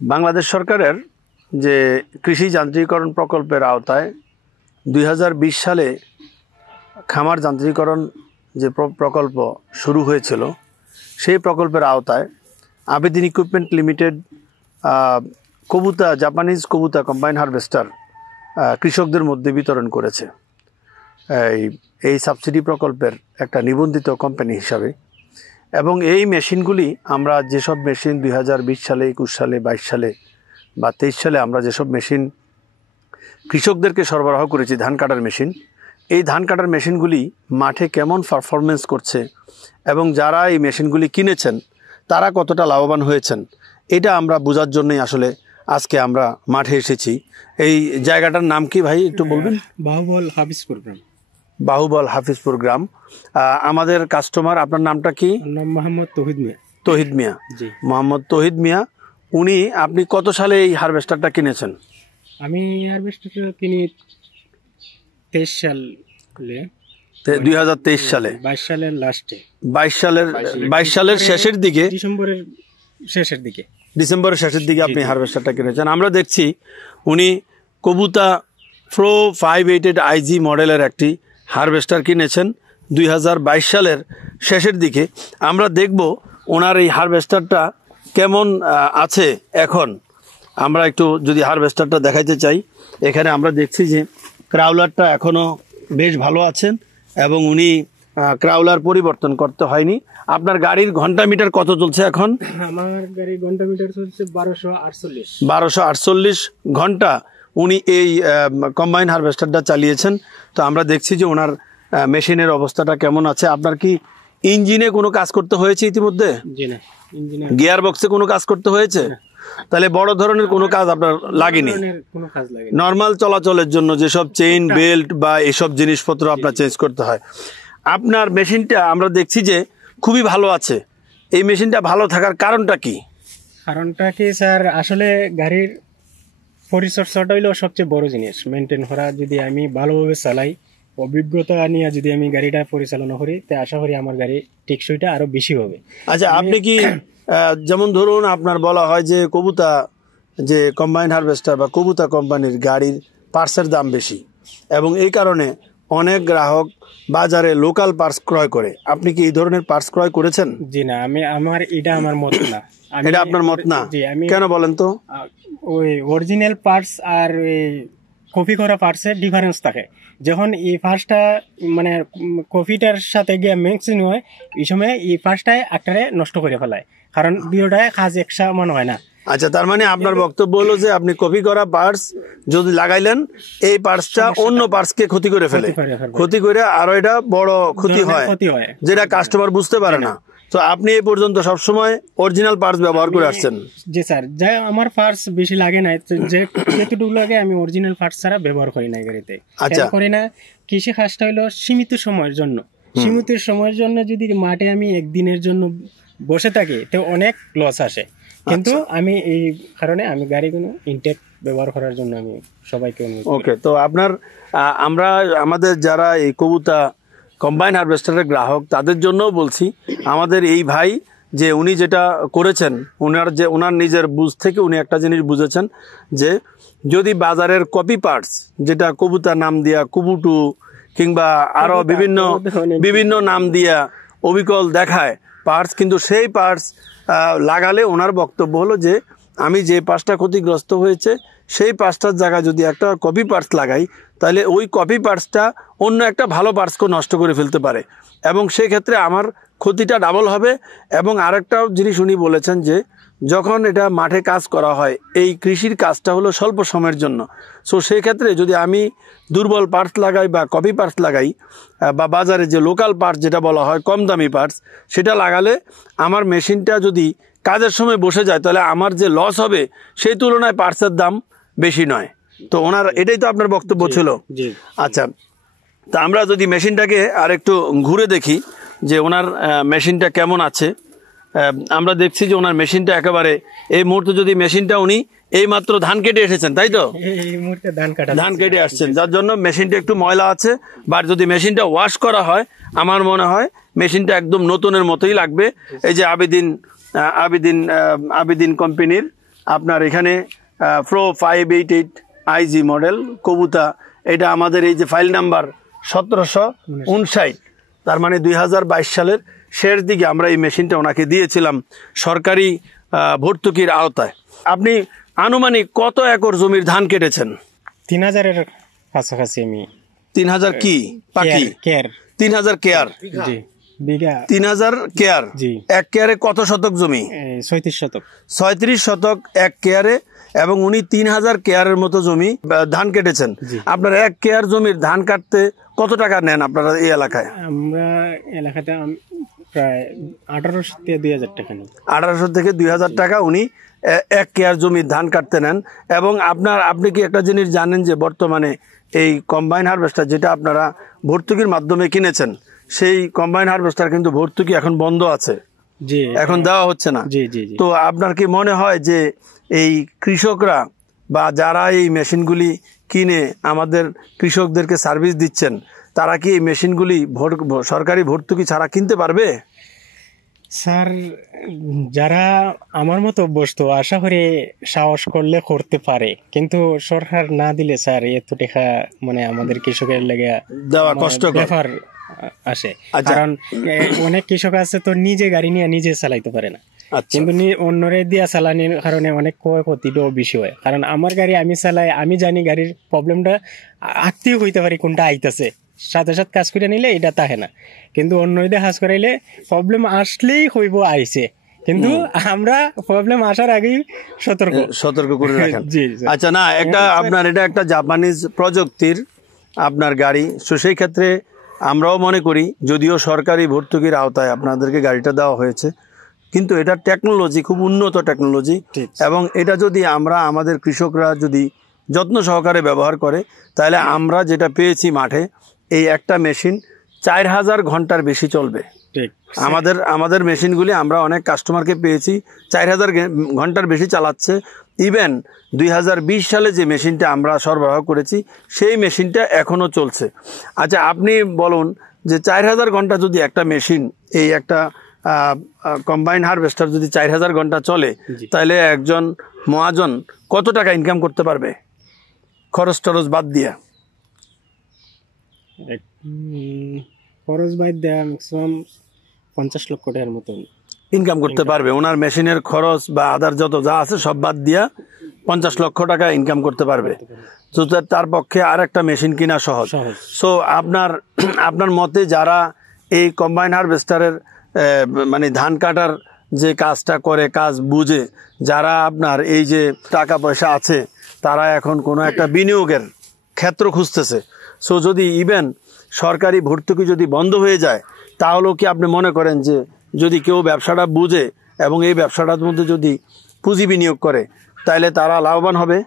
বাংলাদেশ সরকারের যে কৃষি যান্ত্রিকরণ প্রকল্পের আওতায় 2020 সালে খামার যান্ত্রিকরণ যে প্রকল্প শুরু হয়েছিল, সেই প্রকল্পের আওতায় Abedin equipment limited Japanese কবুতা combine harvester কৃষকদের মধ্যে বিতরণ করেছে এই সাবসিডি প্রকল্পের একটা নিবন্ধিত কোম্পানি হিসাবে। এবং এই মেশিনগুলি আমরা যেসব মেশিন 2020 সালে, 21 সালে, 22 সালে বা 23 সালে আমরা যেসব মেশিন কৃষকদেরকে সরবরাহ করেছি, ধান কাটার মেশিন, এই ধান কাটার মেশিনগুলি মাঠে কেমন পারফরমেন্স করছে এবং যারা এই মেশিনগুলি কিনেছেন তারা কতটা লাভবান হয়েছেন, এটা আমরা বোঝার জন্যই আসলে আজকে আমরা মাঠে এসেছি। এই জায়গাটার নাম কি ভাই একটু বলবেন? বাহুবল হাফিজপুর গ্রাম। আমাদের কাস্টমার, আপনার নামটা কি? মোহাম্মদ তৌহিদ মিয়া। তৌহিদ মিয়া, মোহাম্মদ তৌহিদ মিয়া। আপনি কত সালে এই হারভেস্টারটা কিনেছেন? আমি হারভেস্টারটা কিনি 23 সালে। 2023 সালে, 22 সালের লাস্টে, 22 সালের শেষের দিকে, ডিসেম্বরের শেষের দিকে আপনি হারভেস্টারটা কিনেছেন। আমরা দেখছি উনি কবুতা প্রো 588 IG মডেলের একটি হারভেস্টার কিনেছেন 2022 সালের শেষের দিকে। আমরা দেখব ওনার এই হারভেস্টারটা কেমন আছে এখন। আমরা একটু যদি হারভেস্টারটা দেখাইতে চাই, এখানে আমরা দেখছি যে ক্রাউলারটা এখনও বেশ ভালো আছেন এবং উনি ক্রাউলার পরিবর্তন করতে হয়নি। আপনার গাড়ির ঘন্টা মিটার কত চলছে এখন? আমার গাড়ির ঘন্টা মিটার চলছে 1248 ঘন্টা উনি এই কম্বাইন হারভেস্টারটা চালিয়েছেন। তো আমরা দেখছি যে ওনার মেশিনের অবস্থাটা কেমন আছে। আপনার কি ইঞ্জিনে কোনো কাজ করতে হয়েছে ইতিমধ্যে? গিয়ার বক্সে কোনো কাজ করতে হয়েছে? তাহলে বড় ধরনের কোনো কাজ আপনার লাগেনি। নর্মাল চলাচলের জন্য যেসব চেইন, বেল্ট বা এসব জিনিসপত্র আপনার চেঞ্জ করতে হয়। আপনার মেশিনটা আমরা দেখছি যে খুবই ভালো আছে। এই মেশিনটা ভালো থাকার কারণটা কি? স্যার, আসলে গাড়ির পরিচর্যাটা হইলো সবচেয়ে বড় জিনিস। মেনটেন করা, যদি আমি ভালোভাবে চালাই, অভিজ্ঞতা নিয়ে যদি আমি গাড়িটা পরিচালনা করি, তা আশা করি আমার গাড়ি টেকসইটা আরো বেশি হবে। আচ্ছা, আপনি কি যেমন ধরুন আপনার বলা হয় যে কবুতা যে কম্বাইন হারভেস্টার বা কবুতা কোম্পানির গাড়ির পার্টসের দাম বেশি এবং এই কারণে অনেক গ্রাহক বাজারে লোকাল পার্টস ক্রয় করে। আপনি কি এই ধরনের পার্টস ক্রয় করেছেন? জি না, এটা আমার মত না। এটা আপনার মত না? কেন বলেন তো? ওই অরিজিনাল পার্টস আর কপি করা পার্টসের ডিফারেন্স থাকে। যখন এই পার্টসটা মানে কপিটার সাথে গিয়ে মিক্সিং হয়, এই সময় এই পার্টসটাই একটারে নষ্ট করে ফেলায়, কারণ দুটোটায় কাজ একসমান হয় না। আচ্ছা, তার মানে আপনার বক্তব্য হলো যে আপনি কপি করা পার্টস যদি লাগাইলেন, এই পার্টসটা অন্য পার্টসকে ক্ষতি করে ফেলে, ক্ষতি করে আরো এটা বড় ক্ষতি হয়, যেটা কাস্টমার বুঝতে পারে না। তো আপনি এই পর্যন্ত সবসময় অরিজিনাল পার্টস ব্যবহার করে আসছেন? জি স্যার, যা আমার পার্টস বেশি লাগে না, যেটুকু লাগে আমি অরিজিনাল পার্টস ছাড়া ব্যবহার করি না গাড়িতে। আচ্ছা, করি না। কৃষি কাজটা হলো সীমিত সময়ের জন্য যদি মাঠে আমি একদিনের জন্য বসে থাকি, তো অনেক লস আসে। কিন্তু আমি এই কারণে আমি গাড়িগুলো ইনটেক ব্যবহার করার জন্য আমি সবাইকে অনুরোধ করি। ওকে, তো আমাদের যারা এই কবুতা কম্বাইন হারভেস্টারের গ্রাহক, তাদের জন্যও বলছি, আমাদের এই ভাই যে উনি যেটা করেছেন, ওনার নিজের বুঝ থেকে উনি একটা জিনিস বুঝেছেন যে যদি বাজারের কপি পার্টস, যেটা কবুতা নাম দিয়া কুবুটু কিংবা আরো বিভিন্ন নাম দিয়া অবিকল দেখায় পার্টস, কিন্তু সেই পার্টস লাগালে ওনার বক্তব্য হলো যে আমি যে পার্টসটা ক্ষতিগ্রস্ত হয়েছে সেই পার্টসটার জায়গায় যদি একটা কপি পার্টস লাগাই, তাহলে ওই কপি পার্টসটা অন্য একটা ভালো পার্টসকে নষ্ট করে ফেলতে পারে এবং সেক্ষেত্রে আমার ক্ষতিটা ডাবল হবে। এবং আরেকটাও জিনিস উনি বলেছেন যে যখন এটা মাঠে কাজ করা হয়, এই কৃষির কাজটা হলো স্বল্প সময়ের জন্য। সো সেই ক্ষেত্রে যদি আমি দুর্বল পার্টস লাগাই বা কপি পার্টস লাগাই বা বাজারে যে লোকাল পার্টস যেটা বলা হয় কম দামি পার্টস, সেটা লাগালে আমার মেশিনটা যদি কাজের সময় বসে যায়, তাহলে আমার যে লস হবে সেই তুলনায় পার্টসের দাম বেশি নয়। তো ওনার এটাই তো আপনার বক্তব্য ছিল। আচ্ছা, তা আমরা যদি মেশিনটাকে আর একটু ঘুরে দেখি যে ওনার মেশিনটা কেমন আছে। আমরা দেখছি যে ওনার মেশিনটা একেবারে এই মুহূর্তে, যদি মেশিনটা উনি এই মাত্র ধান কেটে এসেছেন, তাই তো? এই মুহূর্তে ধান কেটে আসছেন, যার জন্য মেশিনটা একটু ময়লা আছে। বাট যদি মেশিনটা ওয়াশ করা হয়, আমার মনে হয় মেশিনটা একদম নতুনের মতোই লাগবে। এই যে আবেদিন কোম্পানির আপনার এখানে প্রো 588 আইজি মডেল কবুতা, এটা আমাদের এই যে ফাইল নাম্বার 1759, তার মানে 2022 সালের শেষ দিকে আমরা এই মেশিনটা ওনাকে দিয়েছিলাম সরকারি ভর্তুকির আওতায়। আপনি আনুমানিক কত একর জমির ধান কেটেছেন? 3000-এর কাছাকাছি। আমি 3000 কি পাখি? কেয়ার 3000 কেয়ার? জি, বিঘা 3000 কেয়ার। জি। এক কেয়ারে কত শতক জমি? 36 শতক। 36 শতক এক কেয়ারে, এবং উনি 3000 কেয়ারের মতো জমি ধান কেটেছেন। আপনার এক কেয়ার জমির ধান কাটতে কত টাকা নেন আপনারা এই এলাকায়? আমরা এলাকাতে প্রায় 1800 থেকে 2000 টাকা নিই। 1800 থেকে 2000 টাকা উনি এক কেয়ার জমির ধান কাটতে নেন। এবং আপনি কি একটা জিনিস জানেন যে বর্তমানে এই কম্বাইন হারভেস্টার যেটা আপনারা ভর্তুকির মাধ্যমে কিনেছেন, সেই কম্বাইন হারভেস্টার কিন্তু ভর্তুকি এখন বন্ধ আছে, জি, এখন দেওয়া হচ্ছে না। জি জি জি। তো আপনার কি মনে হয় যে এই কৃষকরা বা যারা এই মেশিনগুলি কিনে আমাদের কৃষকদেরকে সার্ভিস দিচ্ছেন, তারা কি এই মেশিনগুলি সরকারি ভর্তুকি ছাড়া কিনতে পারবে? স্যার, যারা আমার মতো অভ্যস্ত আশা করি সাহস করলে করতে পারে, কিন্তু সরকার না দিলে স্যার এত টাকা মানে আমাদের কৃষকের লেগে দেওয়া কষ্টকর ব্যাপার আসে। কারণ অনেক কৃষক আছে তো নিজে গাড়ি নিয়ে নিজে চালাইতে পারে না, কিন্তু অন্যরে দিয়া চালানোর কারণে অনেক ক্ষতিটাও বেশি হয়। কারণ আমার গাড়ি আমি চালাই, আমি জানি গাড়ির প্রবলেমটা আত্মীয় হইতে পারি কোনটা আইতাছে, সাথে সাথে কাজ করে নিলে এটা তাহে না, কিন্তু অন্যদের কাজ করাইলে প্রবলেম আসলেই হইব আইছে, কিন্তু আমরা প্রবলেম আসার আগেই সতর্ক করে রাখেন। আচ্ছা, না একটা আপনার এটা একটা জাপানিজ প্রযুক্তির আপনার গাড়ি, তো সেই ক্ষেত্রে আমরাও মনে করি যদিও সরকারি ভর্তুকির আওতায় আপনাদেরকে গাড়িটা দেওয়া হয়েছে, কিন্তু এটা টেকনোলজি খুব উন্নত টেকনোলজি, এবং এটা যদি আমরা আমাদের কৃষকরা যদি যত্ন সহকারে ব্যবহার করে, তাহলে আমরা যেটা পেয়েছি মাঠে, এই একটা মেশিন 4000 ঘন্টার বেশি চলবে। আমাদের মেশিনগুলি আমরা অনেক কাস্টমারকে পেয়েছি 4000 ঘন্টার বেশি চালাচ্ছে। ইভেন 2020 সালে যে মেশিনটা আমরা সরবরাহ করেছি সেই মেশিনটা এখনো চলছে। আচ্ছা, আপনি বলুন যে 4000 ঘন্টা যদি একটা মেশিন, এই একটা কম্বাইন হারভেস্টার যদি 4000 ঘন্টা চলে, তাহলে একজন মহাজন কত টাকা ইনকাম করতে পারবে খরচ টরচ বাদ দিয়ে? খরচ বাদ দেয়া ম্যাক্সিমাম 50 লক্ষ টাকার মতন ইনকাম করতে পারবে। ওনার মেশিনের খরচ বা আদার যত যা আছে সব বাদ দিয়া 50 লক্ষ টাকা ইনকাম করতে পারবে। তো তার পক্ষে আর একটা মেশিন কিনা সহজ। সো আপনার মতে যারা এই কম্বাইন হারভেস্টারের মানে ধান কাটার যে কাজটা করে, কাজ বুঝে, যারা আপনার এই যে টাকা পয়সা আছে, তারা এখন কোনো একটা বিনিয়োগের ক্ষেত্র খুঁজতেছে। সো যদি ইভেন সরকারি ভর্তুকি যদি বন্ধ হয়ে যায়, তাহলেও কি আপনি মনে করেন যে যদি কেউ ব্যবসাটা বুঝে এবং এই ব্যবসাটার মধ্যে যদি পুঁজি বিনিয়োগ করে, তাহলে তারা লাভবান হবে?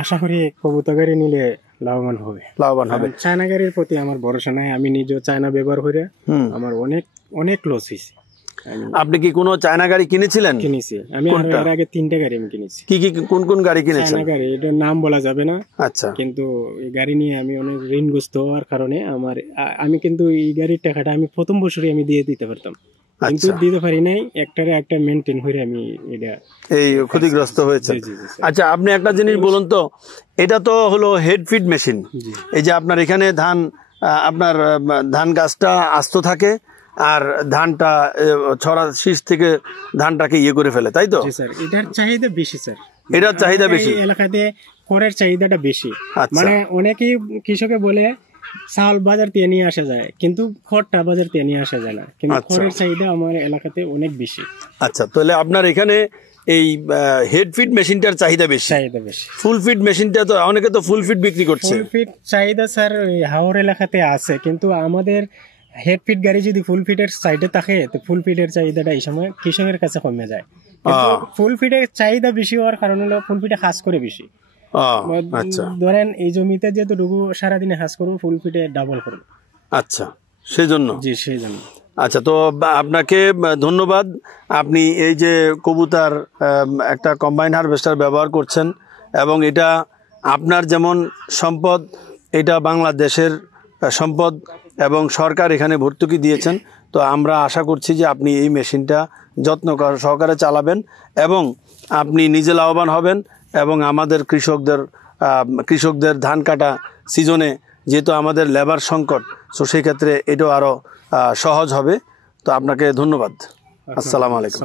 আশা করি কবুতর গাড়ি নিলে লাভবান হবে। চায়না গাড়ির প্রতি আমার ভরসা নাই, আমি নিজেও চায়না ব্যবহার করে আমার অনেক লস হয়েছে। আপনি কি কোনো চায়না গাড়ি কিনেছিলেন? কিনেছি আমি, এর আগে 3টা গাড়ি আমি কিনেছি। কোন গাড়ি কিনেছেন? চায়না গাড়ি, এটার নাম বলা যাবে না। আচ্ছা। কিন্তু এই গাড়ি নিয়ে আমি অনেক ঋণগ্রস্ত হওয়ার কারণে আমি কিন্তু এই গাড়ির টাকাটা আমি প্রথম বছরই আমি দিয়ে দিতে পারতাম, কিন্তু দিতে পারি নাই। একটা মেনটেন করে আমি এটা এই ক্ষতিগ্রস্ত হয়েছে। আচ্ছা, আপনি একটা জিনিস বলুন তো, এটা তো হলো হেড ফিড মেশিন। এই যে আপনার এখানে ধান গাছটা আস্ত থাকে আর ধানটা ছড়া শীষ থেকে ধানটাকে করে ফেলে, তাই তো? এটার চাহিদা বেশি স্যার, এটার চাহিদা বেশি এলাকাতে, খড়ের চাহিদাটা বেশি। মানে অনেকেই কৃষকে বলে চাল বাজার থেকে নিয়ে আসা যায়, কিন্তু খড়টা বাজার থেকে নিয়ে আসা যায় না, কিন্তু খড়ের চাহিদা আমার এলাকাতে অনেক বেশি। আচ্ছা, তাহলে আপনার এখানে এই হেড ফিড মেশিনটার চাহিদা বেশি। ফুল ফিড মেশিনটা তো অনেকে তো ফুল ফিড বিক্রি করছে। ফুল ফিড চাহিদা স্যার হাওর এলাকাতে আছে, কিন্তু আমাদের হেড ফিড গাড়ি যদি ফুল ফিডের সাইডে থাকে, তো ফুল ফিডের চাহিদাটা এই সময় কৃষকের কাছে কমে যায়। ফুল ফিডের চাহিদা বেশি হওয়ার কারণ হলো ফুল ফিডে কাজ করে বেশি। ধরেন এই জমিতে যেহেতু সারাদিনে কাজ করবো, ফুল ফিডে ডাবল করবো। আচ্ছা, সেজন্য। জি, সেজন্য। আচ্ছা, তো আপনাকে ধন্যবাদ। আপনি এই যে কবুতর একটা কম্বাইন হারভেস্টার ব্যবহার করছেন, এবং এটা আপনার যেমন সম্পদ, এটা বাংলাদেশের সম্পদ, এবং সরকার এখানে ভর্তুকি দিয়েছেন। তো আমরা আশা করছি যে আপনি এই মেশিনটা যত্ন সহকারে চালাবেন এবং আপনি নিজে লাভবান হবেন এবং আমাদের কৃষকদের ধান কাটা সিজনে যেহেতু আমাদের লেবার সংকট, সো সেই ক্ষেত্রে এটাও আরও সহজ হবে। তো আপনাকে ধন্যবাদ। আসসালামু আলাইকুম।